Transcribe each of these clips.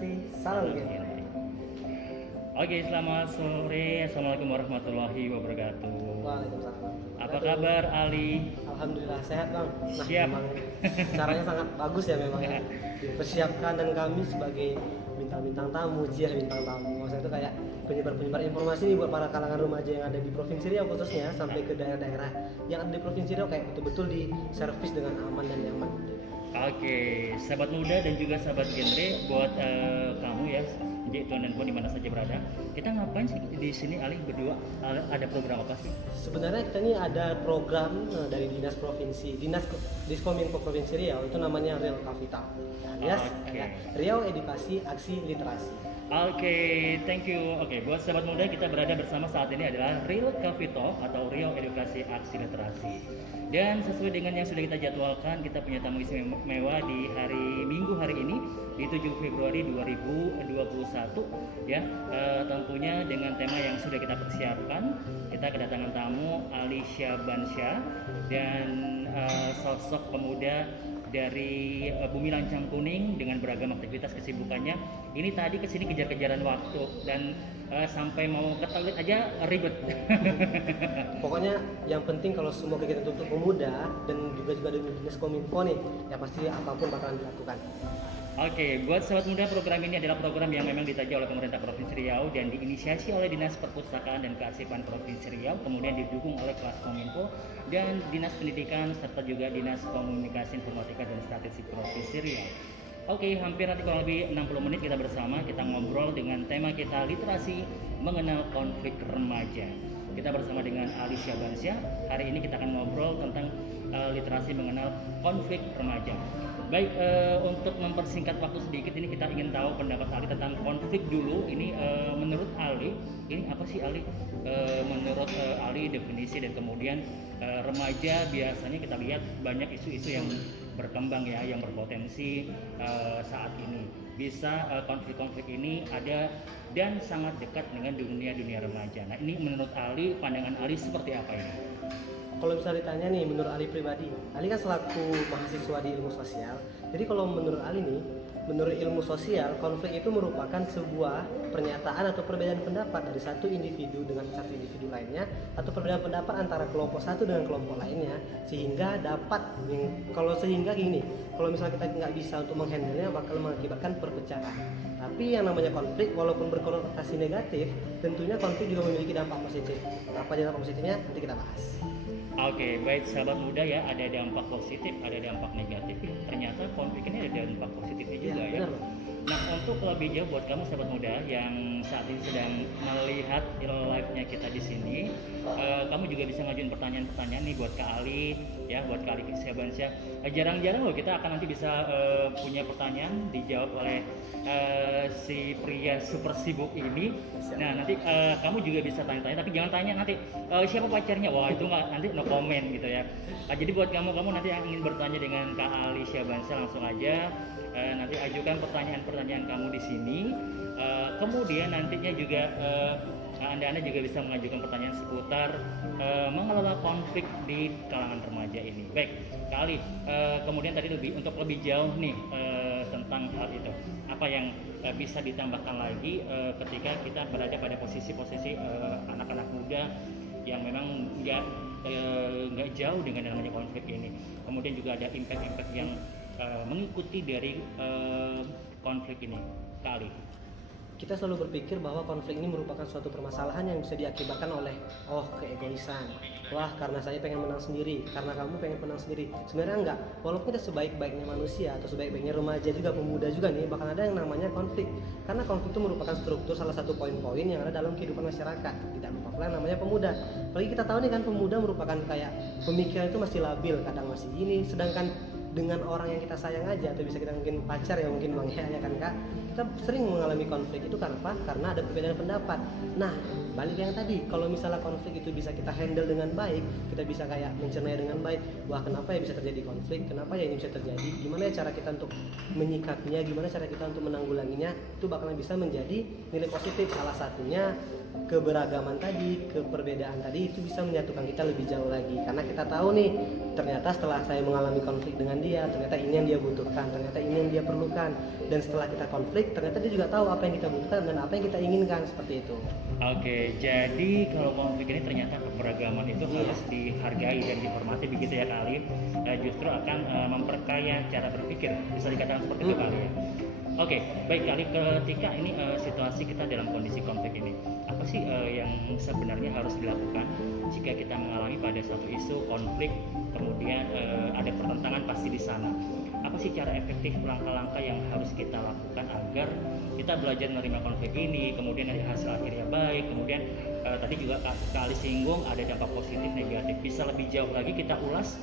literasi, salam genre. Oke, selamat sore. Assalamualaikum warahmatullahi wabarakatuh. Waalaikumsalam. Apa kabar Ali? Alhamdulillah sehat bang. Nah, Siap. memang caranya sangat bagus ya memang ya. Dipersiapkan dan kami sebagai bintang-bintang tamu, bintang tamu. Maksudnya itu kayak penyebar informasi nih buat para kalangan remaja yang ada di Provinsi Riau khususnya sampai ke daerah-daerah yang ada di Provinsi Riau kayak betul-betul di servis dengan aman dan nyaman. Oke, sahabat muda dan juga sahabat genre, buat kamu ya, jadi tuan dan puan di mana saja berada. Kita ngapain sih di sini Ali berdua? Ada program apa sih? Sebenarnya kita ini ada program dari Dinas Diskominfo Provinsi Riau, itu namanya Real Kapital. Alias Riau Edukasi Aksi Literasi. Oke, thank you. Oke, buat sahabat muda, kita berada bersama saat ini adalah Real Coffee Talk atau Riau Edukasi Aksi Literasi. Dan sesuai dengan yang sudah kita jadwalkan, kita punya tamu istimewa di hari Minggu hari ini di 7 Februari 2021 ya. Tentunya dengan tema yang sudah kita persiapkan, kita kedatangan tamu Ali Syabansyah dan sosok pemuda dari Bumi Lancang Kuning dengan beragam aktivitas kesibukannya. Ini tadi kesini kejar-kejaran waktu dan sampai mau ke toilet aja ribet. Pokoknya yang penting kalau semua kegiatan untuk pemuda dan juga dari Dinas Kominfo nih, ya pasti apapun bakalan dilakukan. Oke, buat sahabat muda, program ini adalah program yang memang ditaja oleh pemerintah Provinsi Riau dan diinisiasi oleh Dinas Perpustakaan dan Kearsipan Provinsi Riau, kemudian didukung oleh Kelas Kominfo dan Dinas Pendidikan serta juga Dinas Komunikasi Informatika dan Statistik Provinsi Riau. Oke, hampir nanti kurang lebih 60 menit kita bersama, kita ngobrol dengan tema kita literasi mengenal konflik remaja. Kita bersama dengan Ali Syabansyah. Hari ini kita akan ngobrol tentang literasi mengenal konflik remaja. Baik, untuk mempersingkat waktu sedikit ini kita ingin tahu pendapat Ali tentang konflik dulu. Ini menurut Ali, ini apa sih Ali? Menurut Ali definisi dan kemudian remaja biasanya kita lihat banyak isu-isu yang berkembang ya, yang berpotensi saat ini. Bisa konflik-konflik ini ada dan sangat dekat dengan dunia remaja. Nah, ini menurut Ali, pandangan Ali seperti apa ini? Kalau misalnya ditanya nih, menurut Ali pribadi, Ali kan selaku mahasiswa di ilmu sosial. Jadi kalau menurut Ali nih, menurut ilmu sosial, konflik itu merupakan sebuah pernyataan atau perbedaan pendapat dari satu individu dengan satu individu lainnya, atau perbedaan pendapat antara kelompok satu dengan kelompok lainnya, sehingga kalau misalnya kita nggak bisa untuk menghandle-nya, bakal mengakibatkan perpecahan. Tapi yang namanya konflik, walaupun berkonotasi negatif, tentunya konflik juga memiliki dampak positif. Apa dampak positifnya? Nanti kita bahas. Oke, baik sahabat muda ya, ada dampak positif, ada dampak negatif. Ternyata konflik ini ada dampak positifnya juga ya. Benar. Nah, untuk lebih jauh buat kamu sahabat muda yang saat ini sedang melihat live-nya kita di sini, kamu juga bisa ngajuin pertanyaan-pertanyaan nih buat Kak Ali ya, buat Kak Ali Syabansyah. Jarang-jarang loh kita akan nanti bisa punya pertanyaan dijawab oleh si pria super sibuk ini. Nah, nanti kamu juga bisa tanya-tanya, tapi jangan tanya nanti siapa pacarnya. Wah, itu nggak, nanti no comment gitu ya. Jadi buat kamu nanti yang ingin bertanya dengan Kak Ali Syabansyah, langsung aja nanti ajukan pertanyaan kamu di sini. Kemudian nantinya juga Anda juga bisa mengajukan pertanyaan seputar mengelola konflik di kalangan remaja ini. Baik, Kak Ali, kemudian tadi untuk lebih jauh nih tentang hal itu, apa yang bisa ditambahkan lagi ketika kita berada pada posisi-posisi anak-anak muda yang memang nggak jauh dengan namanya konflik ini. Kemudian juga ada impact-impact yang mengikuti dari konflik ini, kali. Kita selalu berpikir bahwa konflik ini merupakan suatu permasalahan yang bisa diakibatkan oleh keegoisan. Wah, karena saya pengen menang sendiri, karena kamu pengen menang sendiri. Sebenarnya enggak. Walaupun kita sebaik-baiknya manusia atau sebaik-baiknya remaja juga, pemuda juga nih, bakal ada yang namanya konflik. Karena konflik itu merupakan struktur salah satu poin-poin yang ada dalam kehidupan masyarakat. Tidak lupa pula yang namanya pemuda. Apalagi kita tahu nih kan, pemuda merupakan kayak pemikiran itu masih labil, kadang masih gini, sedangkan dengan orang yang kita sayang aja atau bisa kita mungkin pacar ya mungkin bang ya kan kak, kita sering mengalami konflik itu karena ada perbedaan pendapat. Nah, balik yang tadi, kalau misalnya konflik itu bisa kita handle dengan baik, kita bisa kayak mencernanya dengan baik, wah kenapa ya bisa terjadi konflik, kenapa ya ini bisa terjadi, gimana ya cara kita untuk menyikapinya, gimana cara kita untuk menanggulanginya, itu bakalan bisa menjadi nilai positif. Salah satunya keberagaman tadi, keperbedaan tadi itu bisa menyatukan kita lebih jauh lagi. Karena kita tahu nih, ternyata setelah saya mengalami konflik dengan dia, ternyata ini yang dia butuhkan, ternyata ini yang dia perlukan. Dan setelah kita konflik, ternyata dia juga tahu apa yang kita butuhkan dan apa yang kita inginkan, seperti itu. Oke, jadi kalau konflik ini ternyata keberagaman itu harus dihargai dan dihormati begitu ya Kak Ali. Justru akan memperkaya cara berpikir, bisa dikatakan seperti itu Kak Ali ya. Oke, baik Kak Ali, ketika ini situasi kita dalam kondisi konflik ini, apa sih yang sebenarnya harus dilakukan jika kita mengalami pada suatu isu konflik, kemudian ada pertentangan pasti di sana? Apa sih cara efektif, langkah-langkah yang harus kita lakukan agar kita belajar menerima konflik ini, kemudian dari hasil akhirnya baik, kemudian tadi juga Kak Ali singgung ada dampak positif, negatif. Bisa lebih jauh lagi kita ulas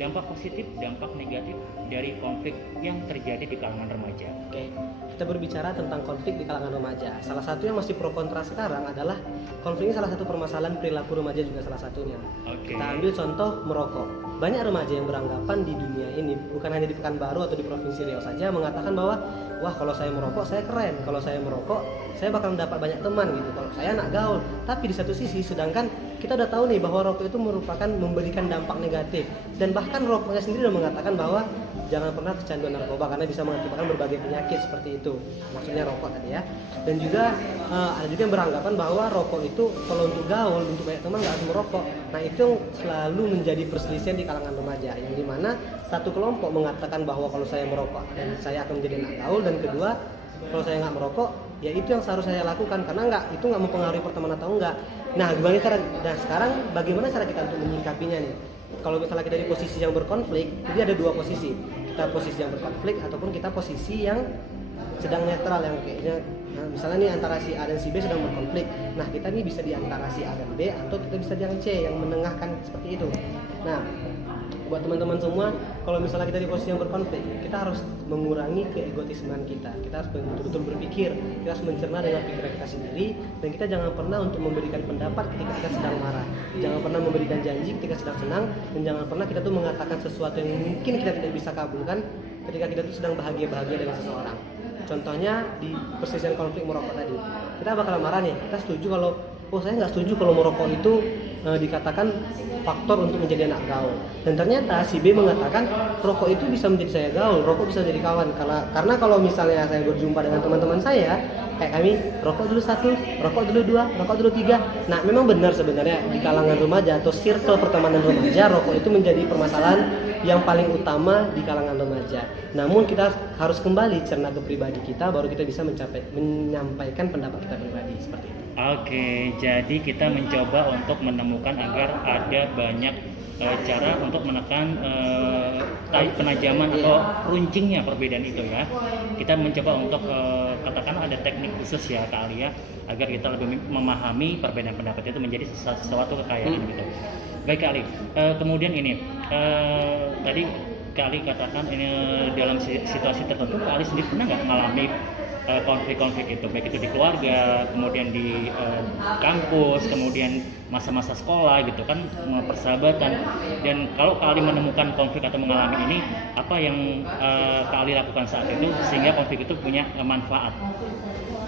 dampak positif, dampak negatif dari konflik yang terjadi di kalangan remaja. Oke, kita berbicara tentang konflik di kalangan remaja. Salah satu yang masih pro kontra sekarang adalah konflik ini salah satu permasalahan perilaku remaja juga salah satunya. Oke. Kita ambil contoh merokok. Banyak remaja yang beranggapan di dunia ini, bukan hanya di Pekanbaru atau di Provinsi Riau saja, mengatakan bahwa wah kalau saya merokok saya keren, kalau saya merokok saya bakal mendapat banyak teman gitu, kalau saya anak gaul. Tapi di satu sisi, sedangkan kita udah tahu nih bahwa rokok itu merupakan memberikan dampak negatif, dan bahkan rokoknya sendiri udah mengatakan bahwa jangan pernah kecanduan narkoba karena bisa mengakibatkan berbagai penyakit seperti itu, maksudnya rokok tadi ya. Dan juga ada juga yang beranggapan bahwa rokok itu kalau untuk gaul, untuk banyak teman nggak harus merokok. Nah itu yang selalu menjadi perselisihan di kalangan remaja, yang dimana satu kelompok mengatakan bahwa kalau saya merokok dan saya akan menjadi anak gaul, dan kedua kalau saya nggak merokok ya itu yang seharusnya saya lakukan karena itu nggak mempengaruhi pertemanan atau enggak. Nah sekarang bagaimana cara kita untuk menyikapinya nih? Kalau misalnya kita di posisi yang berkonflik, jadi ada dua posisi, kita posisi yang berkonflik ataupun kita posisi yang sedang netral, yang kayaknya misalnya nih antara si A dan si B sedang berkonflik. Nah kita nih bisa di antara si A dan B, atau kita bisa di yang C yang menengahkan seperti itu. Nah buat teman-teman semua, kalau misalnya kita di posisi yang berkonflik, kita harus mengurangi keegoismean kita. Kita harus betul-betul berpikir, kita harus mencerna dengan pikiran kita sendiri, dan kita jangan pernah untuk memberikan pendapat ketika kita sedang marah, jangan pernah memberikan janji ketika sedang senang, dan jangan pernah kita tuh mengatakan sesuatu yang mungkin kita tidak bisa kabulkan ketika kita tuh sedang bahagia-bahagia dengan seseorang. Contohnya di perselisihan konflik merokok tadi, kita bakal marah nih, kita setuju kalau saya nggak setuju kalau merokok itu dikatakan faktor untuk menjadi anak gaul, dan ternyata si B mengatakan rokok itu bisa menjadi saya gaul, rokok bisa jadi kawan. Karena kalau misalnya saya berjumpa dengan teman-teman saya, kayak kami rokok dulu 1, rokok dulu 2, rokok dulu 3. Nah memang benar sebenarnya di kalangan remaja atau circle pertemanan remaja, rokok itu menjadi permasalahan yang paling utama di kalangan remaja. Namun kita harus kembali cerna ke pribadi kita, baru kita bisa menyampaikan pendapat kita pribadi seperti itu. Oke, jadi kita mencoba untuk menemukan agar ada banyak cara untuk menekan penajaman atau runcingnya perbedaan itu ya. Kita mencoba untuk katakanlah ada teknik khusus ya Kak Ali ya, agar kita lebih memahami perbedaan pendapat itu menjadi sesuatu kekayaan gitu. Baik Kak Ali, kemudian ini tadi Kak Ali katakan ini dalam situasi tertentu Kak Ali sendiri pernah nggak mengalami konflik-konflik itu, baik itu di keluarga, kemudian di kampus, kemudian masa-masa sekolah gitu kan, persahabatan. Dan kalau Kak Ali menemukan konflik atau mengalami ini, apa yang Kak Ali lakukan saat itu sehingga konflik itu punya manfaat?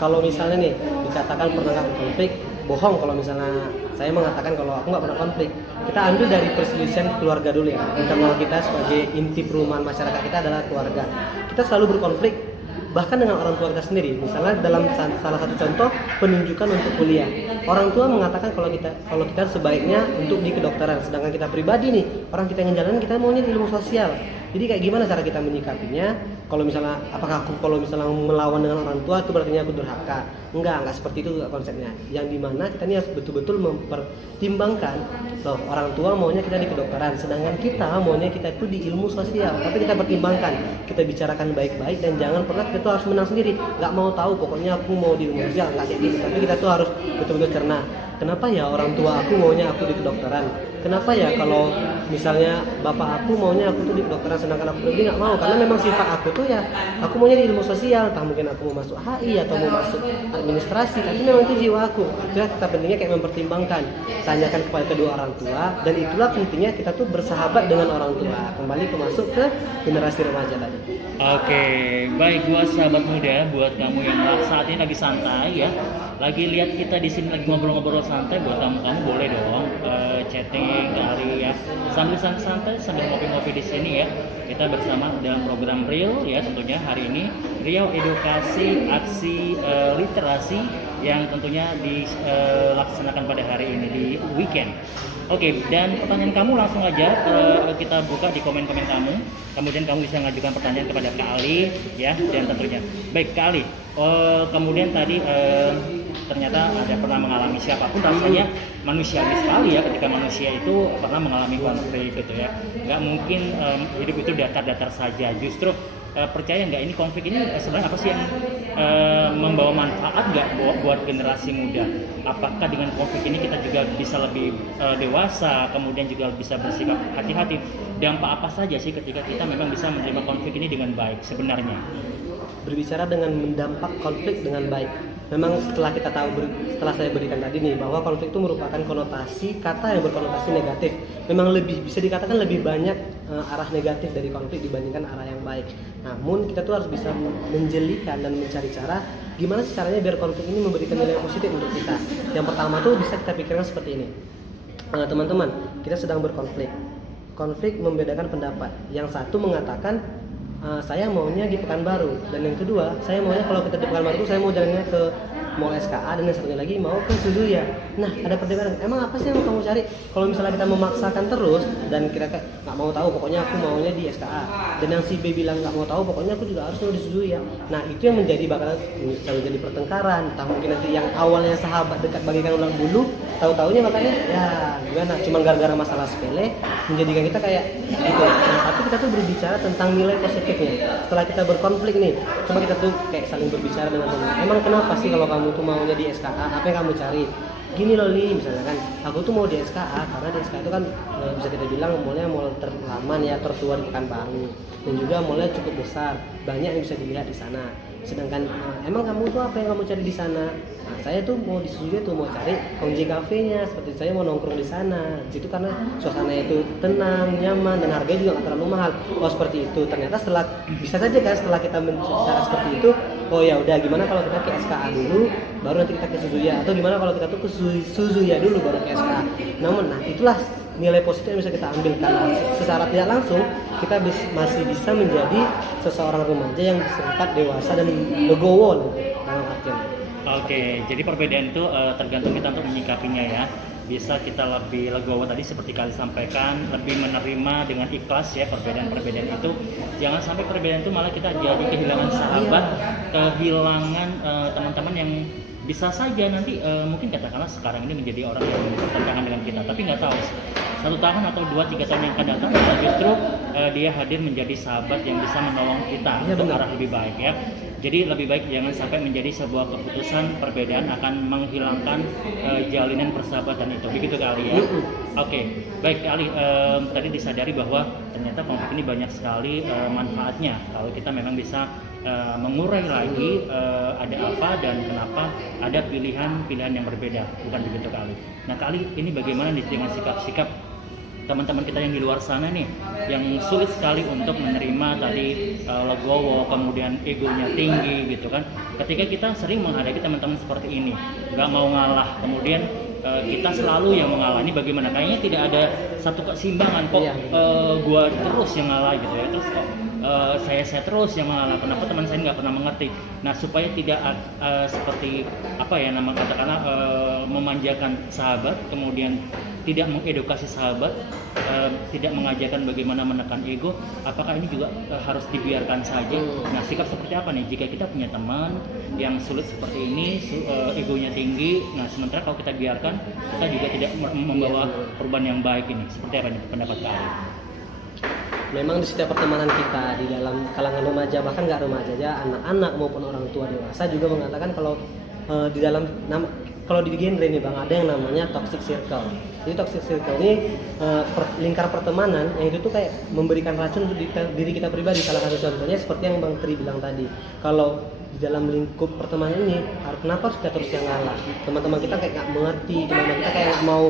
Kalau misalnya nih dikatakan pernah nggak konflik, bohong kalau misalnya saya mengatakan kalau aku nggak pernah konflik. Kita ambil dari perselisihan keluarga dulu ya. Internal kita sebagai inti perumahan masyarakat kita adalah keluarga. Kita selalu berkonflik bahkan dengan orang tua kita sendiri. Misalnya dalam salah satu contoh penunjukan untuk kuliah, orang tua mengatakan kalau kita sebaiknya untuk di kedokteran, sedangkan kita pribadi nih, orang kita yang ngejalanin kita maunya di ilmu sosial. Jadi kayak gimana cara kita menyikapinya? Kalau misalnya apakah aku kalau misalnya melawan dengan orang tua itu berarti aku durhaka? Enggak seperti itu konsepnya. Yang dimana kita ini harus betul-betul mempertimbangkan loh, orang tua maunya kita di kedokteran, sedangkan kita maunya kita itu di ilmu sosial. Tapi kita pertimbangkan, kita bicarakan baik-baik, dan jangan pernah kita tuh harus menang sendiri. Nggak mau tahu pokoknya aku mau di ilmu sosial, nggak kayak gitu. Tapi kita tuh harus betul-betul cerna. Kenapa ya orang tua aku maunya aku di kedokteran? kenapa ya kalau misalnya bapak aku maunya aku tuh di kedokteran sedangkan aku pribadi nggak mau, karena memang sifat aku tuh ya aku maunya di ilmu sosial, entah mungkin aku mau masuk HI atau mau masuk administrasi, tapi memang itu jiwa aku. Itulah kita pentingnya kayak mempertimbangkan, tanyakan kepada kedua orang tua, dan itulah pentingnya kita tuh bersahabat dengan orang tua. Kembali ke masuk ke generasi remaja tadi. Oke, baik buat sahabat muda, buat kamu yang saat ini lagi santai ya, lagi lihat kita di sini lagi ngobrol-ngobrol santai, buat kamu boleh dong chatting kali ya, sambil santai sambil ngopi-ngopi di sini ya. Kita bersama dalam program Real ya, tentunya hari ini Riau Edukasi Aksi Literasi yang tentunya dilaksanakan pada hari ini di weekend. Oke, dan pertanyaan kamu langsung aja kita buka di komen-komen kamu. Kemudian kamu bisa mengajukan pertanyaan kepada Kak Ali ya, dan tentunya. Baik Kak Ali, kemudian tadi ternyata ada pernah mengalami, siapapun rasanya manusiawi sekali ya ketika manusia itu pernah mengalami konflik gitu ya. Nggak mungkin hidup itu datar-datar saja. Justru percaya nggak ini konflik ini sebenarnya apa sih yang membawa manfaat nggak buat generasi muda? Apakah dengan konflik ini kita juga bisa lebih dewasa, kemudian juga bisa bersikap hati-hati? Dampak apa saja sih ketika kita memang bisa menerima konflik ini dengan baik sebenarnya? Berbicara dengan mendampak konflik dengan baik, memang setelah kita tahu, setelah saya berikan tadi nih, bahwa konflik itu merupakan konotasi kata yang berkonotasi negatif. Memang lebih bisa dikatakan lebih banyak arah negatif dari konflik dibandingkan arah yang baik. Namun kita tuh harus bisa menjelikan dan mencari cara gimana sih caranya biar konflik ini memberikan nilai positif untuk kita. Yang pertama tuh bisa kita pikirkan seperti ini. Teman-teman, kita sedang berkonflik. Konflik membedakan pendapat. Yang satu mengatakan saya maunya di Pekanbaru, dan yang kedua saya maunya kalau kita di Pekanbaru saya mau jalannya ke Mall SKA, dan yang satunya lagi mau ke Suzuya. Nah, ada perbedaan. Emang apa sih yang mau kamu cari? Kalau misalnya kita memaksakan terus dan kita nggak mau tahu, pokoknya aku maunya di SKA, dan yang si B bilang nggak mau tahu, pokoknya aku juga harus mau di Suzuya. Nah, itu yang bakalan jadi pertengkaran. Entah mungkin nanti yang awalnya sahabat dekat bagikan ulang bulu, tahu-taunya makanya ya gimana? Cuma gara-gara masalah sepele menjadikan kita kayak gitu. Nah, tapi kita tuh berbicara tentang nilai positifnya. Setelah kita berkonflik nih, coba kita tuh kayak saling berbicara dengan teman. Emang kenapa sih kalau kamu tuh maunya di SKA, apa yang kamu cari? Gini loh Li, misalnya kan aku tuh mau di SKA karena di SKA itu kan bisa kita bilang mallnya mall terlama ya, tertua di Pekanbaru, dan juga mallnya cukup besar, banyak yang bisa dilihat di sana. Sedangkan emang kamu tuh apa yang kamu cari di sana? Nah, saya tuh mau di Suzuya tuh mau cari Kongji Cafe-nya, seperti saya mau nongkrong di sana. Di situ karena suasananya itu tenang, nyaman, dan harganya juga nggak terlalu mahal. Oh seperti itu. Ternyata setelah bisa saja kan setelah kita bicara seperti itu, oh ya udah gimana kalau kita ke SKA dulu, baru nanti kita ke Suzuya, atau gimana kalau kita tuh ke Suzuya dulu baru ke SKA. Namun nah itulah nilai positif yang bisa kita ambil, karena secara tidak langsung kita masih bisa menjadi seseorang remaja yang bersifat dewasa dan legowo dalam artian. Oke, jadi perbedaan itu tergantung kita untuk menyikapinya ya. Bisa kita lebih legowo tadi seperti kali sampaikan, lebih menerima dengan ikhlas ya perbedaan-perbedaan itu. Jangan sampai perbedaan itu malah kita jadi kehilangan sahabat, kehilangan teman-teman yang bisa saja nanti mungkin katakanlah sekarang ini menjadi orang yang bertentangan dengan kita, tapi nggak tahu 1 tahun atau 2-3 tahun yang akan datang justru dia hadir menjadi sahabat yang bisa menolong kita untuk arah lebih baik ya. Jadi lebih baik jangan sampai menjadi sebuah keputusan perbedaan akan menghilangkan jalinan persahabatan itu. Begitu kali ya. Oke, baik kali tadi disadari bahwa ternyata konflik ini banyak sekali manfaatnya kalau kita memang bisa mengurai lagi ada apa dan kenapa ada pilihan-pilihan yang berbeda, bukan begitu kali. Nah kali ini bagaimana nih dengan sikap-sikap teman-teman kita yang di luar sana nih yang sulit sekali untuk menerima tadi legowo, kemudian egonya tinggi gitu kan, ketika kita sering menghadapi teman-teman seperti ini nggak mau ngalah, kemudian kita selalu yang mengalah. Ini bagaimana? Kayaknya tidak ada satu keseimbangan kok. Gua terus yang ngalah gitu ya, terus kok saya terus yang mengalah, kenapa teman saya nggak pernah mengerti. Nah supaya tidak seperti apa ya nama katakanlah memanjakan sahabat, kemudian tidak mengedukasi sahabat, tidak mengajarkan bagaimana menekan ego, apakah ini juga harus dibiarkan saja? Nah sikap seperti apa nih jika kita punya teman yang sulit seperti ini, egonya tinggi, nah sementara kalau kita biarkan kita juga tidak membawa perubahan yang baik ini. Seperti apa nih pendapat Kak Ali? Memang di setiap pertemanan kita di dalam kalangan remaja, bahkan nggak remaja aja, anak-anak maupun orang tua dewasa juga mengatakan kalau di dalam kalau di genre nih bang, ada yang namanya toxic circle. Jadi toxic circle ini lingkar pertemanan yang itu tuh kayak memberikan racun untuk diri kita pribadi. Salah satu contohnya seperti yang bang Tri bilang tadi, kalau di dalam lingkup pertemanan ini kenapa harus kita terus yang ngalah, teman-teman kita kayak nggak mengerti, teman-teman kita kayak mau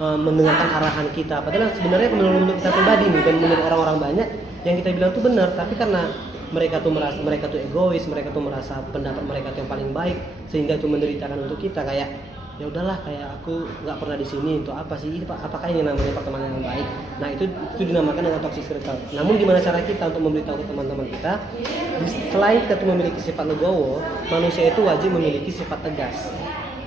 mendengarkan arahan kita, padahal sebenarnya menurut kita pribadi nih dan menurut orang-orang banyak yang kita bilang tuh benar, tapi karena mereka tuh egois, mereka tuh merasa pendapat mereka tuh yang paling baik, sehingga itu menderitakan untuk kita. Kayak ya udahlah, kayak aku nggak pernah di sini, untuk apa sih, apakah ini namanya pertemanan yang baik? Nah itu dinamakan dengan toxic circle. Namun gimana cara kita untuk memberitahu ke teman-teman kita, selain kita tuh memiliki sifat legowo, manusia itu wajib memiliki sifat tegas.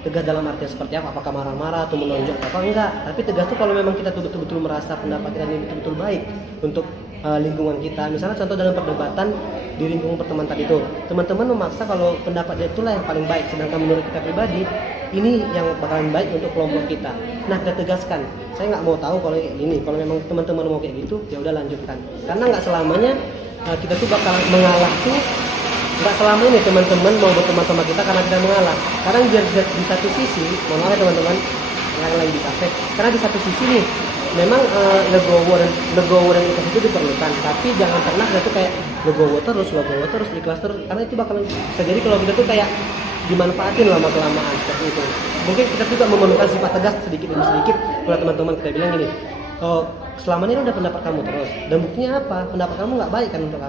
Tegas dalam artian seperti apa? Apakah marah-marah atau menonjok apa enggak? Tapi tegas tuh kalau memang kita tuh betul-betul merasa pendapat kita ini betul-betul baik untuk lingkungan kita. Misalnya contoh dalam perdebatan di lingkungan pertemanan tadi tuh, teman-teman memaksa kalau pendapat dia itulah yang paling baik, sedangkan menurut kita pribadi ini yang bakalan baik untuk kelompok kita. Nah kita tegaskan, saya nggak mau tahu kalau kayak gini. Kalau memang teman-teman mau kayak gitu, ya udah lanjutkan. Karena nggak selamanya kita tuh bakal mengalah tuh. Nggak selama ini teman-teman mau berteman sama kita karena kita mengalah. Kadang di satu sisi, mohon maaf ya teman-teman yang lagi di kafe, karena di satu sisi nih memang legowo dan ikhlas itu diperlukan, tapi jangan pernah kita tuh kayak legowo terus, ikhlas terus, karena itu bakal bisa jadi kalau kita tuh kayak dimanfaatin lama kelamaan seperti itu. Mungkin kita juga memerlukan sifat tegas sedikit demi sedikit. Kalau teman-teman kita bilang gini, selama ini udah pendapat kamu terus, dan buktinya apa? Pendapat kamu nggak baik kan untuk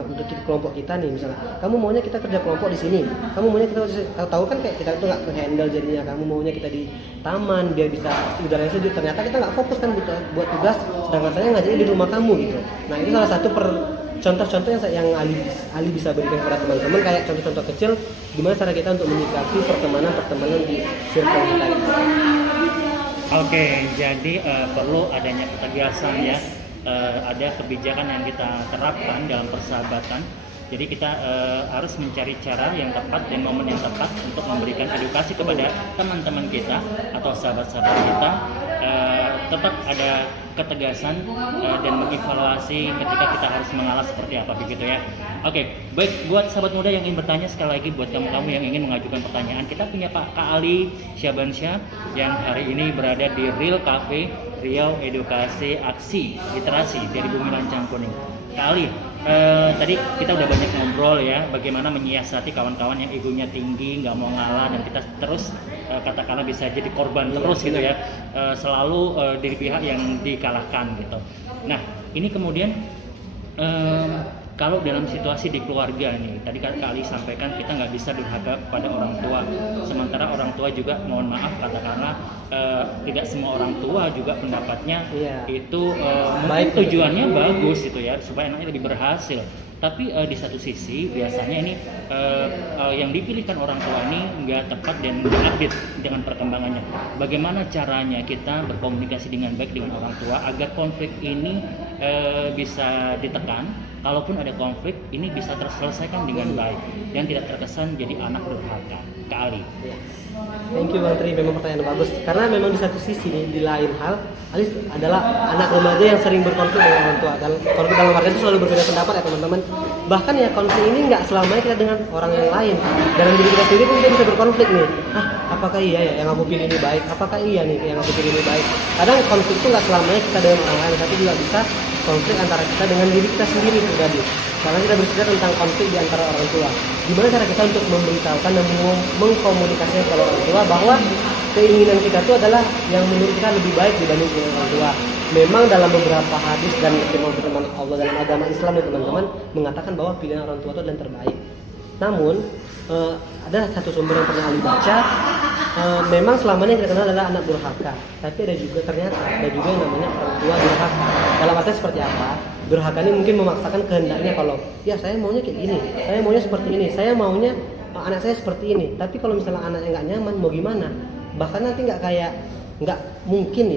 kelompok kita nih. Misalnya kamu maunya kita kerja kelompok di sini, kamu maunya kita tahu kan kayak kita tuh nggak handle jadinya. Kamu maunya kita di taman biar bisa udaranya sejuk, ternyata kita nggak fokus kan buat tugas, sedangkan saya ngajarin di rumah kamu gitu. Nah ini salah satu contoh-contoh yang Ali bisa berikan kepada teman-teman, kayak contoh-contoh kecil gimana cara kita untuk menyikapi pertemanan di circle kita gitu. Oke, jadi perlu adanya ketegasan ya, ada kebijakan yang kita terapkan dalam persahabatan. Jadi kita harus mencari cara yang tepat dan momen yang tepat untuk memberikan edukasi kepada teman-teman kita atau sahabat-sahabat kita. Tetap ada ketegasan dan mengevaluasi ketika kita harus mengalah seperti apa begitu ya. Oke, baik buat sahabat muda yang ingin bertanya, sekali lagi buat kamu yang ingin mengajukan pertanyaan, kita punya Kak Ali Syabansyah yang hari ini berada di Real Cafe Riau Edukasi Aksi Literasi dari Bumi Lancang Kuning. Kak Ali, tadi kita udah banyak ngobrol ya, bagaimana menyiasati kawan-kawan yang egonya tinggi, nggak mau ngalah, dan kita terus katakanlah bisa jadi korban terus gitu ya, selalu dari pihak yang dikalahkan gitu. Nah ini kemudian kalau dalam situasi di keluarga nih, tadi Kak Ali sampaikan kita nggak bisa durhaka pada orang tua, sementara orang tua juga mohon maaf katakanlah tidak semua orang tua juga pendapatnya itu mungkin tujuannya bagus gitu ya, supaya anaknya lebih berhasil. Tapi di satu sisi biasanya ini yang dipilihkan orang tua ini nggak tepat dan nggak update dengan perkembangannya. Bagaimana caranya kita berkomunikasi dengan baik dengan orang tua agar konflik ini bisa ditekan? Kalaupun ada konflik, ini bisa terselesaikan dengan baik dan tidak terkesan jadi anak durhaka. Kak Ali. Thank you Bang Tri, memang pertanyaan bagus. Karena memang di satu sisi nih, di lain hal, Ali adalah anak remaja yang sering berkonflik dengan orang tua. Dan konflik dalam arti itu selalu berbeda pendapat ya teman-teman. Bahkan ya konflik ini nggak selamanya kita dengan orang yang lain. Dalam diri kita sendiri pun kita bisa berkonflik nih. Apakah iya ya yang aku pilih ini baik? Apakah iya nih yang aku pilih ini baik? Kadang konflik itu nggak selamanya kita dengan orang lain, tapi juga bisa konflik antara kita dengan diri kita sendiri pribadi. Karena kita berbicara tentang konflik di antara orang tua. Gimana cara kita untuk memberitahukan dan mengkomunikasikan kepada orang tua bahwa keinginan kita itu adalah yang menurut kita lebih baik dibanding orang tua. Memang dalam beberapa hadis dan firman Allah dalam agama Islam ya teman-teman mengatakan bahwa pilihan orang tua itu adalah yang terbaik. Namun ada satu sumber yang pernah Ali baca, memang selama ini yang kita kenal adalah anak durhaka. Tapi ada juga yang namanya orang tua durhaka. Dalam artinya seperti apa? Durhaka ini mungkin memaksakan kehendaknya, kalau ya saya maunya kayak gini, saya maunya seperti ini, saya maunya anak saya seperti ini. Tapi kalau misalnya anaknya nggak nyaman, mau gimana? Bahkan nanti nggak mungkin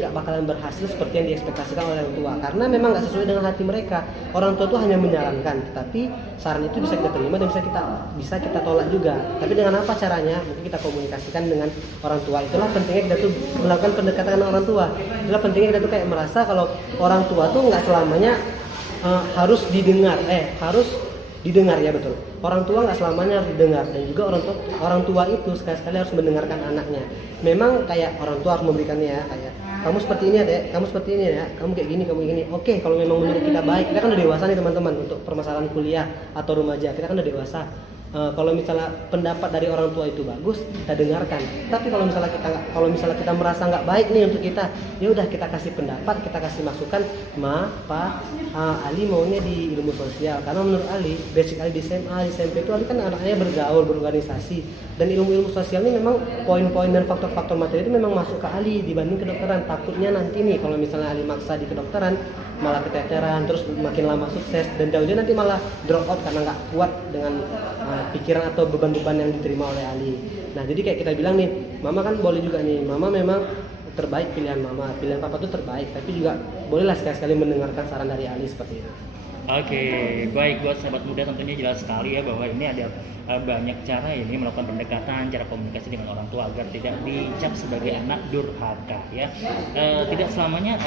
nggak bakalan berhasil seperti yang diekspektasikan oleh orang tua, karena memang nggak sesuai dengan hati mereka. Orang tua itu hanya menyarankan, tetapi saran itu bisa kita terima dan bisa kita tolak juga. Tapi dengan apa caranya? Mungkin kita komunikasikan dengan orang tua. Itulah pentingnya kita tuh melakukan pendekatan dengan orang tua. Itulah pentingnya kita tuh kayak merasa kalau orang tua tuh nggak selamanya harus didengar, harus didengar ya, betul. Orang tua nggak selamanya harus didengar, dan juga orang tua itu sekali-sekali harus mendengarkan anaknya. Memang kayak orang tua harus memberikannya ya, kayak kamu seperti ini adek, kamu seperti ini ya, kamu kayak gini, kamu gini. Oke, kalau memang menurut kita baik, kita kan udah dewasa nih teman-teman, untuk permasalahan kuliah atau remaja kita kan udah dewasa. Kalau misalnya pendapat dari orang tua itu bagus, kita dengarkan. Tapi kalau misalnya kita merasa nggak baik nih untuk kita, ya udah kita kasih pendapat, kita kasih masukan. Ali maunya di ilmu sosial, karena menurut Ali basic Ali di SMA, di SMP itu Ali kan anaknya bergaul, berorganisasi, dan ilmu sosial ini memang poin-poin dan faktor-faktor materi itu memang masuk ke Ali dibanding kedokteran. Takutnya nanti nih kalau misalnya Ali maksa di kedokteran malah keteteran, terus makin lama sukses, dan jauh-jauh nanti malah drop out karena nggak kuat dengan pikiran atau beban-beban yang diterima oleh Ali. Nah jadi kayak kita bilang nih, mama kan boleh juga nih, mama memang terbaik pilihan mama, pilihan papa itu terbaik, tapi juga bolehlah sekali-sekali mendengarkan saran dari Ali seperti itu. Oke, baik, buat sahabat muda tentunya jelas sekali ya bahwa ini ada banyak cara ini melakukan pendekatan, cara komunikasi dengan orang tua agar tidak dicap sebagai anak durhaka ya. Tidak selamanya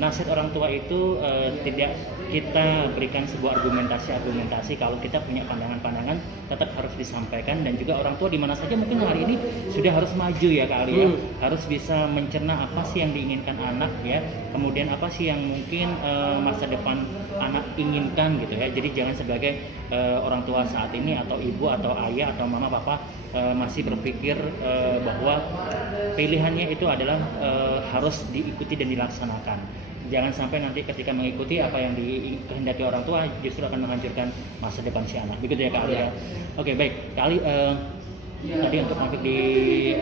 nasihat orang tua itu tidak kita berikan sebuah argumentasi. Kalau kita punya pandangan-pandangan tetap harus disampaikan, dan juga orang tua di mana saja mungkin hari ini sudah harus maju ya Kak Ali ya, harus bisa mencerna apa sih yang diinginkan anak ya, kemudian apa sih yang mungkin masa depan anak inginkan gitu ya. Jadi jangan sebagai orang tua saat ini atau ibu atau ayah atau mama papa masih berpikir bahwa pilihannya itu adalah harus diikuti dan dilaksanakan. Jangan sampai nanti ketika mengikuti apa yang dikehendaki orang tua justru akan menghancurkan masa depan si anak. Begitu ya Kak Ali ya. Oke, baik. Kak Ali, tadi untuk konflik di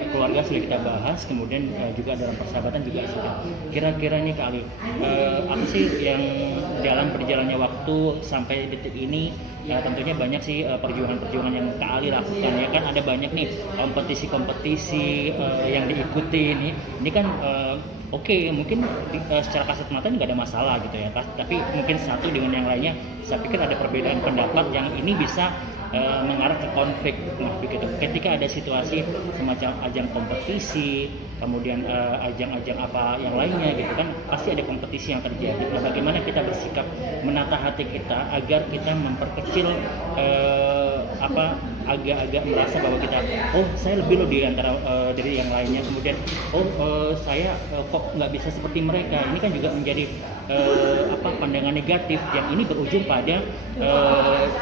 keluarga sudah kita bahas, kemudian juga dalam persahabatan juga sudah. Kira-kira nih Kak Ali, apa sih yang dalam perjalannya waktu sampai detik ini, tentunya banyak sih perjuangan-perjuangan yang Kak Ali lakukan ya kan, ada banyak nih kompetisi-kompetisi yang diikuti nih. Ini kan Oke, mungkin secara kasat mata nggak ada masalah gitu ya, tapi mungkin satu dengan yang lainnya, saya pikir ada perbedaan pendapat yang ini bisa mengarah ke konflik. Nah, begitu. Ketika ada situasi semacam ajang kompetisi, kemudian ajang-ajang apa yang lainnya gitu kan, pasti ada kompetisi yang terjadi. Nah, bagaimana kita bersikap menata hati kita agar kita memperkecil agak-agak merasa bahwa kita saya lebih loh di antara dari yang lainnya, kemudian saya kok nggak bisa seperti mereka. Ini kan juga menjadi pandangan negatif yang ini berujung pada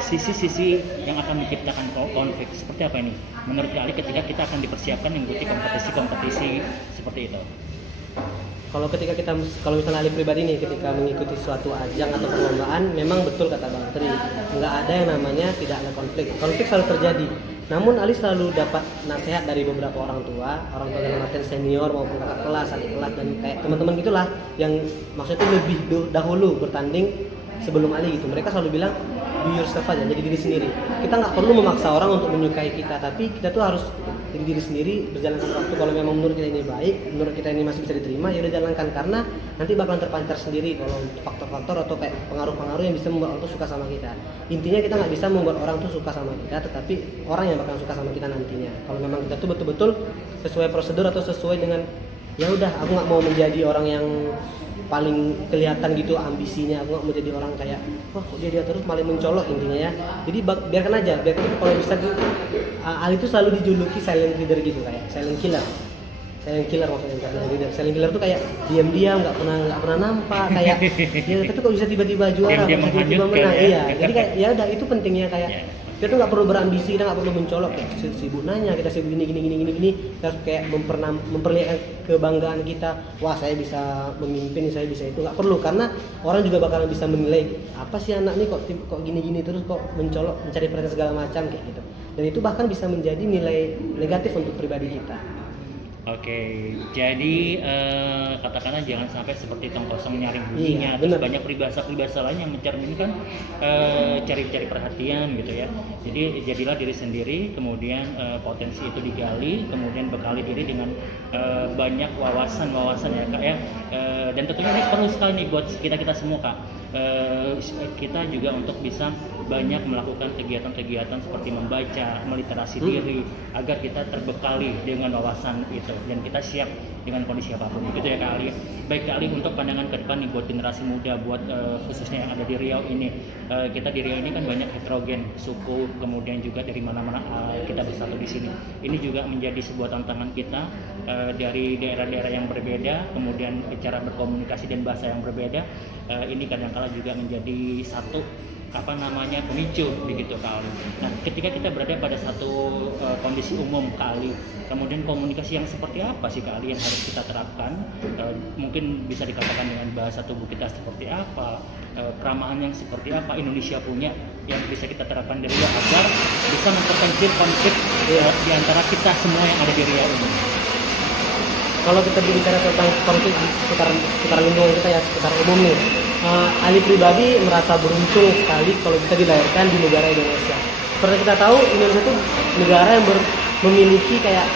sisi-sisi yang akan menciptakan konflik. Seperti apa ini menurut kali ketika kita akan dipersiapkan mengikuti kompetisi-kompetisi seperti itu? Kalau misalnya Ali pribadi nih, ketika mengikuti suatu ajang atau perlombaan, memang betul kata Bang Tri, nggak ada yang namanya tidak ada konflik selalu terjadi. Namun Ali selalu dapat nasihat dari beberapa orang tua dalam artian senior maupun kakak kelas, adik kelas, dan kayak teman-teman gitulah, yang maksudnya lebih dahulu bertanding sebelum Ali gitu. Mereka selalu bilang be yourself aja, jadi diri sendiri. Kita nggak perlu memaksa orang untuk menyukai kita, tapi kita tuh harus jadi diri sendiri, berjalan sama waktu. Kalau memang menurut kita ini baik, menurut kita ini masih bisa diterima, ya udah jalankan, karena nanti bakalan terpancar sendiri kalau faktor-faktor atau kayak pengaruh-pengaruh yang bisa membuat orang tuh suka sama kita. Intinya kita nggak bisa membuat orang tuh suka sama kita, tetapi orang yang bakalan suka sama kita nantinya. Kalau memang kita tuh betul-betul sesuai prosedur atau sesuai dengan, ya udah aku nggak mau menjadi orang yang paling kelihatan gitu ambisinya, aku nggak mau jadi orang kayak wah kok dia terus malah mencolok intinya ya. Jadi biarkan aja kalau bisa Ali itu selalu dijuluki silent leader gitu, kayak silent killer maksudnya. Silent killer tuh kayak diam-diam, nggak pernah nampak, kayak ya tapi kok bisa tiba-tiba juara, bisa tiba-tiba menang. Iya, jadi kayak ya udah, itu pentingnya, kayak kita tuh nggak perlu berambisi, kita nggak perlu mencolok, kayak sibuk nanya kita sibuk gini, kita harus kayak memperlihatkan kebanggaan kita, wah saya bisa memimpin, saya bisa itu. Nggak perlu, karena orang juga bakalan bisa menilai apa sih anak nih kok gini terus kok mencolok, mencari perhatian segala macam kayak gitu, dan itu bahkan bisa menjadi nilai negatif untuk pribadi kita. Oke, jadi katakanlah jangan sampai seperti tong kosong nyaring bunyinya, terus banyak peribahasa lain yang mencerminkan cari perhatian gitu ya. Jadi jadilah diri sendiri, kemudian potensi itu digali, kemudian bekali diri dengan banyak wawasan ya Kak ya. Dan tentunya ini perlu sekali nih buat kita semua Kak. Kita juga untuk bisa banyak melakukan kegiatan-kegiatan seperti membaca, meliterasi diri, agar kita terbekali dengan wawasan itu. dan kita siap dengan kondisi apapun. Gitu ya Kak Ali. Baik Kak Ali, untuk pandangan ke depan nih buat generasi muda, buat khususnya yang ada di Riau ini, kita di Riau ini kan banyak heterogen suku, kemudian juga dari mana-mana kita bersatu di sini. Ini juga menjadi sebuah tantangan kita dari daerah-daerah yang berbeda, kemudian cara berkomunikasi dan bahasa yang berbeda. Ini kadang-kala juga menjadi satu pemicu begitu Kak Ali. Nah, ketika kita berada pada satu kondisi umum Kak Ali, kemudian komunikasi yang seperti apa sih Kak Ali yang harus kita terapkan? Mungkin bisa dikatakan dengan bahasa tubuh kita seperti apa, keramahan yang seperti apa Indonesia punya yang bisa kita terapkan dari luar agar bisa memperkecil konflik di antara kita semua yang ada di Riau ini. Kalau kita berbicara tentang konflik di sekitar lingkungan kita ya, sekitar umum nih, Ali pribadi merasa beruntung sekali kalau bisa dilahirkan di negara Indonesia. Seperti kita tahu, Indonesia itu negara yang memiliki kayak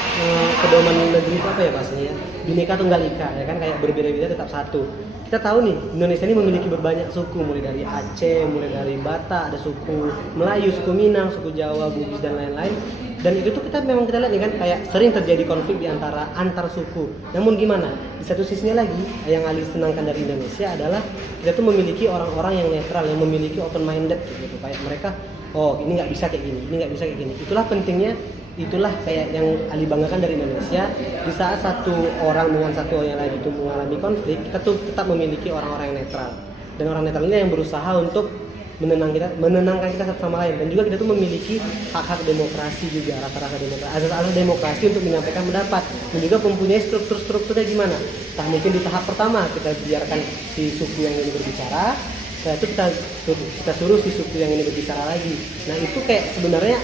pedoman negeri itu apa ya bahasanya ya, Bhinneka Tunggal Ika ya kan, kayak berbeda-beda tetap satu. Kita tahu nih, Indonesia ini memiliki berbanyak suku, mulai dari Aceh, mulai dari Batak, ada suku Melayu, suku Minang, suku Jawa, Bugis dan lain-lain. Dan itu tuh kita lihat nih kan, kayak sering terjadi konflik di antar suku. Namun gimana? Di satu sisinya lagi, yang Ali senangkan dari Indonesia adalah kita tuh memiliki orang-orang yang netral, yang memiliki open minded gitu. Kayak mereka, oh ini nggak bisa kayak gini, ini nggak bisa kayak gini. Itulah pentingnya, itulah kayak yang Ali banggakan dari Indonesia. Di saat satu orang dengan satu yang lain itu mengalami konflik, kita tuh tetap memiliki orang-orang yang netral. Dan orang netral ini yang berusaha untuk menenangkan kita satu sama lain, dan juga kita tuh memiliki hak-hak demokrasi juga, rasa-rasa demokrasi, asas-asas demokrasi untuk menyampaikan pendapat, dan juga mempunyai struktur-strukturnya gimana. Nah, mungkin di tahap pertama kita biarkan si suku yang ini berbicara, setelah itu kita suruh si suku yang ini berbicara lagi. Nah, itu kayak sebenarnya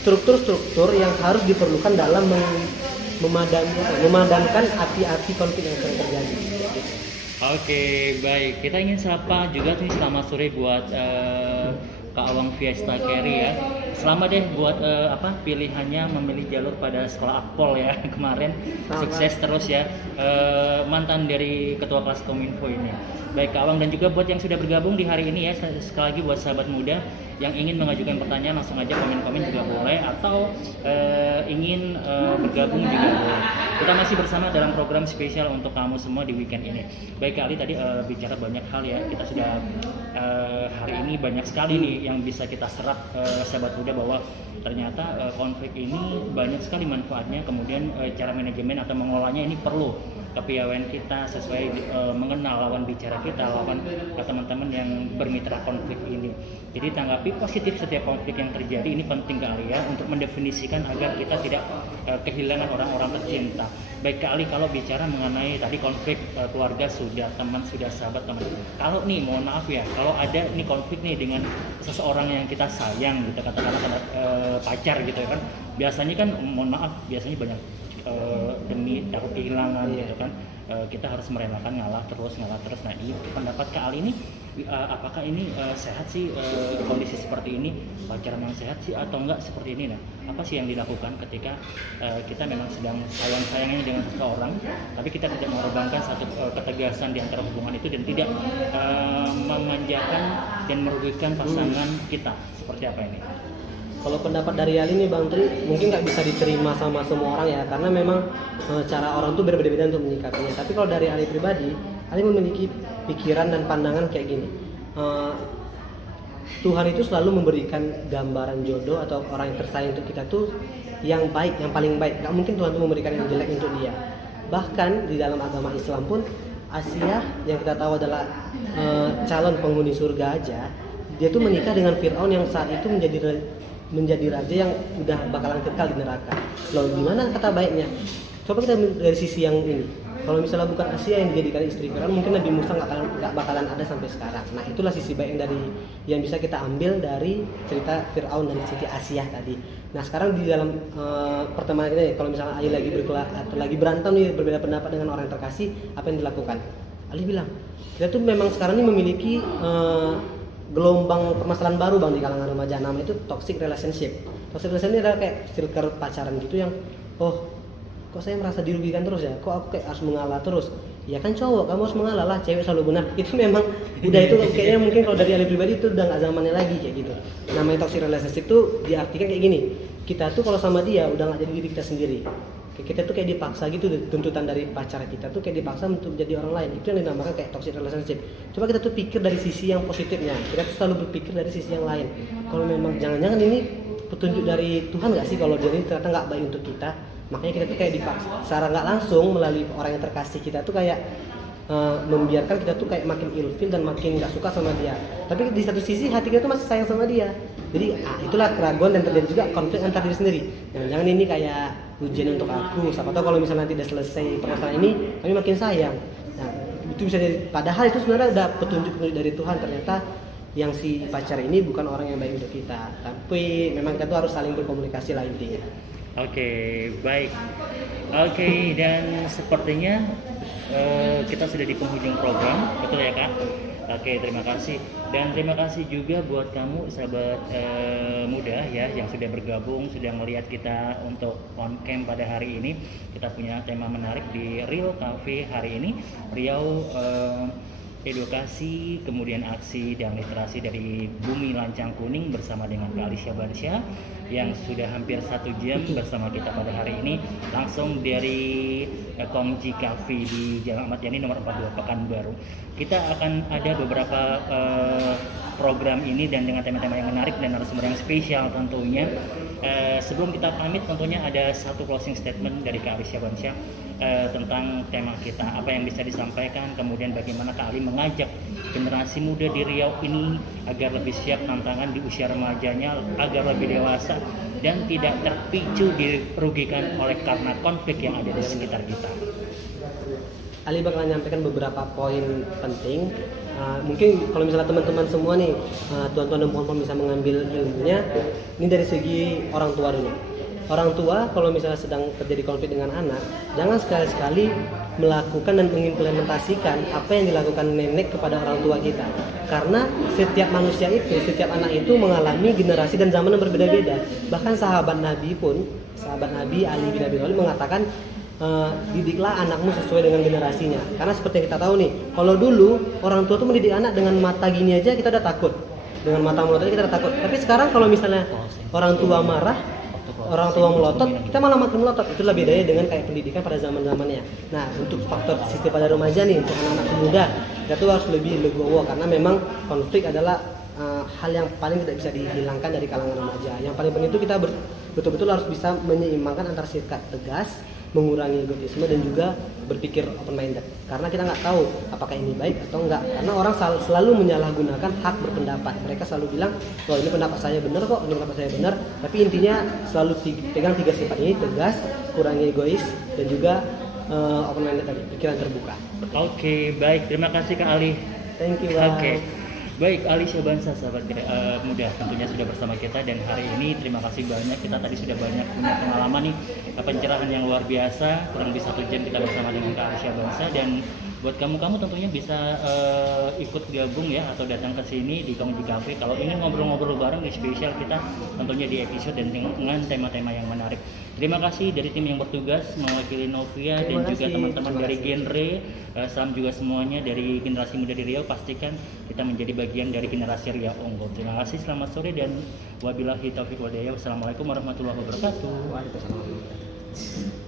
struktur-struktur yang harus diperlukan dalam memadamkan api-api konflik yang sering terjadi. Oke, baik. Kita ingin sapa juga nih selamat sore buat Kak Awang Fiesta Carry ya. Selamat deh buat pilihannya memilih jalur pada sekolah Akpol ya kemarin. Sukses terus ya, mantan dari ketua kelas Kominfo ini. Baik Kak Awang, dan juga buat yang sudah bergabung di hari ini ya, sekali lagi buat sahabat muda yang ingin mengajukan pertanyaan langsung aja komen-komen juga boleh, atau ingin bergabung juga boleh. Kita masih bersama dalam program spesial untuk kamu semua di weekend ini. Baik Kak Ali, tadi bicara banyak hal ya, kita sudah hari ini banyak sekali nih yang bisa kita serap sahabat muda, bahwa ternyata konflik ini banyak sekali manfaatnya, kemudian cara manajemen atau mengolahnya ini perlu kepiawaian kita sesuai mengenal lawan bicara kita, lawan teman-teman yang bermitra konflik ini. Jadi tanggapi positif setiap konflik yang terjadi, ini penting kali ya untuk mendefinisikan agar kita tidak kehilangan orang-orang tercinta. Baik Kak Ali, kalau bicara mengenai tadi konflik keluarga sudah, teman sudah, sahabat teman. Kalau nih mohon maaf ya, kalau ada nih konflik nih dengan seseorang yang kita sayang gitu, katakanlah pacar gitu kan. Biasanya kan mohon maaf, biasanya banyak demi takut kehilangan gitu kan, kita harus merelakan ngalah terus. Nah, ini pendapat Kak Ali ini apakah ini sehat sih kondisi seperti ini, pacaran yang sehat sih atau enggak seperti ini? Nah, apa sih yang dilakukan ketika kita memang sedang sayang-sayangnya dengan seseorang, tapi kita tidak mengorbankan satu ketegasan di antara hubungan itu dan tidak memanjakan dan merugikan pasangan kita, seperti apa ini? Kalau pendapat dari Ali nih Bang Tri, mungkin nggak bisa diterima sama semua orang ya, karena memang cara orang tuh berbeda-beda untuk menyikapinya. Tapi kalau dari Ali pribadi, Ali memiliki pikiran dan pandangan kayak gini. Tuhan itu selalu memberikan gambaran jodoh atau orang yang tersayang untuk kita tuh yang baik, yang paling baik. Gak mungkin Tuhan tuh memberikan yang jelek untuk dia. Bahkan di dalam agama Islam pun, Asia yang kita tahu adalah calon penghuni surga aja, dia tuh menikah dengan Fir'aun yang saat itu menjadi raja yang udah bakalan kekal di neraka. Lalu gimana kata baiknya? Coba kita dari sisi yang ini. Kalau misalnya bukan Asia yang dijadikan istri Fir'aun, mungkin Nabi Musa nggak bakalan ada sampai sekarang. Nah, itulah sisi baik yang bisa kita ambil dari cerita Fir'aun dan Siti Asia tadi. Nah, sekarang di dalam pertemanan kita nih, kalau misalnya Ali lagi berantem nih, berbeda pendapat dengan orang yang terkasih, apa yang dilakukan? Ali bilang, kita tuh memang sekarang ini memiliki gelombang permasalahan baru Bang di kalangan remaja, nama itu toxic relationship. Toxic relationship ini adalah kayak circle pacaran gitu yang kok saya merasa dirugikan terus ya, kok aku kayak harus mengalah terus. Ya kan cowok, kamu harus mengalah lah, cewek selalu benar. Itu memang udah, itu kayaknya mungkin kalau dari Ali pribadi itu udah gak zamannya lagi kayak gitu. Namanya toxic relationship tuh diartikan kayak gini, kita tuh kalau sama dia udah gak jadi diri kita sendiri. Kita tuh kayak dipaksa gitu, tuntutan dari pacar kita tuh kayak dipaksa untuk menjadi orang lain. Itu yang dinamakan kayak toxic relationship. Coba kita tuh pikir dari sisi yang positifnya, kita tuh selalu berpikir dari sisi yang lain. Kalau memang jangan-jangan ini petunjuk dari Tuhan nggak sih, kalau dia ini ternyata nggak baik untuk kita, makanya kita tuh kayak dipaksa secara nggak langsung melalui orang yang terkasih kita tuh kayak membiarkan kita tuh kayak makin ilfil dan makin nggak suka sama dia. Tapi di satu sisi hati kita tuh masih sayang sama dia. Jadi itulah keraguan dan terjadi juga konflik antar diri sendiri. Jangan-jangan ini kayak ujian untuk aku. Siapa tahu kalau misalnya nanti udah selesai permasalahan ini, kami makin sayang. Nah, itu bisa jadi. Padahal itu sebenarnya udah petunjuk dari Tuhan. Ternyata yang si pacar ini bukan orang yang baik untuk kita. Tapi memang kita tuh harus saling berkomunikasi lah intinya. Oke, baik. Oke, dan sepertinya kita sudah di penghujung program, betul ya Kak? Oke, terima kasih. Dan terima kasih juga buat kamu sahabat muda ya yang sudah bergabung, sudah melihat kita untuk on cam pada hari ini. Kita punya tema menarik di Riau Cafe hari ini. Riau edukasi, kemudian aksi dan literasi dari Bumi Lancang Kuning bersama dengan Kak Alisya Bansyah yang sudah hampir 1 jam bersama kita pada hari ini langsung dari Kongji Cafe di Jalan Ahmad Yani nomor 42 Pekanbaru. Kita akan ada beberapa program ini dan dengan tema-tema yang menarik dan narasumber yang spesial tentunya. Sebelum kita pamit tentunya ada satu closing statement dari Kak Alisya Bansyah tentang tema kita, apa yang bisa disampaikan, kemudian bagaimana Kak Ali mengajak generasi muda di Riau ini agar lebih siap tantangan di usia remajanya, agar lebih dewasa dan tidak terpicu dirugikan oleh karena konflik yang ada di sekitar kita. Ali bakal menyampaikan beberapa poin penting. Mungkin kalau misalnya teman-teman semua nih, tuan-tuan dan puan-puan bisa mengambil ilmunya, ini dari segi orang tua dulu. Orang tua kalau misalnya sedang terjadi konflik dengan anak, jangan sekali-sekali melakukan dan mengimplementasikan apa yang dilakukan nenek kepada orang tua kita. Karena setiap manusia itu, setiap anak itu mengalami generasi dan zaman yang berbeda-beda. Bahkan sahabat Nabi Ali bin Abi Thalib mengatakan, didiklah anakmu sesuai dengan generasinya. Karena seperti yang kita tahu nih, kalau dulu orang tua tuh mendidik anak dengan mata gini aja kita udah takut, dengan mata melotot kita udah takut. Tapi sekarang kalau misalnya orang tua marah, orang tua melotot, kita malah makin melotot. Itulah bedanya dengan kayak pendidikan pada zaman-zamannya. Nah, untuk faktor sistem pada remaja nih, untuk anak-anak muda, kita tuh harus lebih legowo karena memang konflik adalah hal yang paling tidak bisa dihilangkan dari kalangan remaja. Yang paling penting itu kita betul-betul harus bisa menyeimbangkan antara sikap tegas, mengurangi egoisme dan juga berpikir open minded. Karena kita nggak tahu apakah ini baik atau enggak. Karena orang selalu menyalahgunakan hak berpendapat. Mereka selalu bilang, "Oh, ini pendapat saya benar kok, ini pendapat saya benar." Tapi intinya selalu pegang 3 sifat ini: tegas, kurangi egois, dan juga open minded tadi, pikiran terbuka. Oke, baik. Terima kasih Kak Ali. Thank you. Bang. Oke. Baik, Alisya Bansyah sahabat muda tentunya sudah bersama kita dan hari ini terima kasih banyak, kita tadi sudah banyak punya pengalaman nih, pencerahan yang luar biasa, kurang lebih 1 jam kita bersama dengan Kak Alisya Bansyah. Dan buat kamu tentunya bisa ikut gabung ya atau datang ke sini di Kongji Cafe kalau ingin ngobrol-ngobrol bareng di spesial kita tentunya di episode dan dengan tema-tema yang menarik. Terima kasih dari tim yang bertugas mewakili Novia dan juga teman-teman dari Genre, salam juga semuanya dari generasi muda di Riau. Pastikan kita menjadi bagian dari generasi Riau unggul. Terima kasih, selamat sore dan wabillahi taufiq wal hidayah. Wassalamualaikum warahmatullahi wabarakatuh. Waalaikumsalam.